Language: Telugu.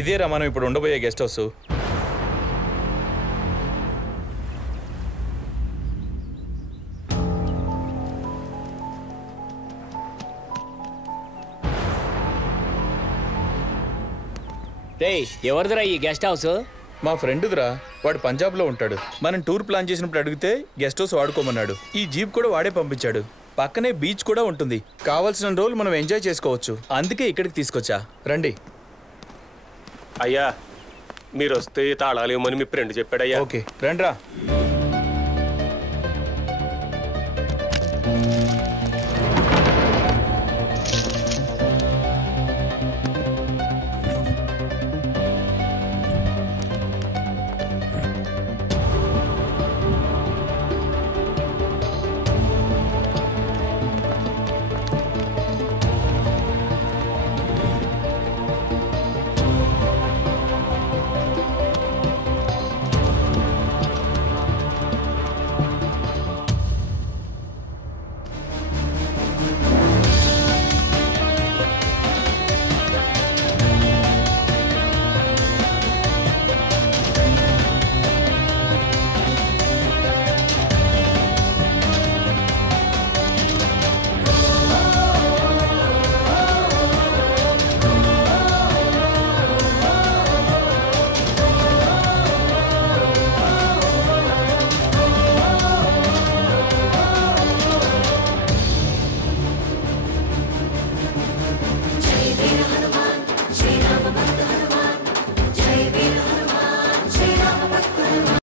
ఇదేరా మనం ఇప్పుడు ఉండబోయే గెస్ట్ హౌస్. ఎవరిదిరా ఈ గెస్ట్ హౌస్? మా ఫ్రెండ్దిరా, వాడు పంజాబ్లో ఉంటాడు. మనం టూర్ ప్లాన్ చేసినప్పుడు అడిగితే గెస్ట్ హౌస్ వాడుకోమన్నాడు. ఈ జీప్ కూడా వాడే పంపించాడు. పక్కనే బీచ్ కూడా ఉంటుంది. కావాల్సిన రోజులు మనం ఎంజాయ్ చేసుకోవచ్చు. అందుకే ఇక్కడికి తీసుకొచ్చా. రండి. అయ్యా మీరు వస్తే తాళాలు ఇవ్వమని మీ ఫ్రెండ్ చెప్పాడయ్యా. ఓకే రండ్రా.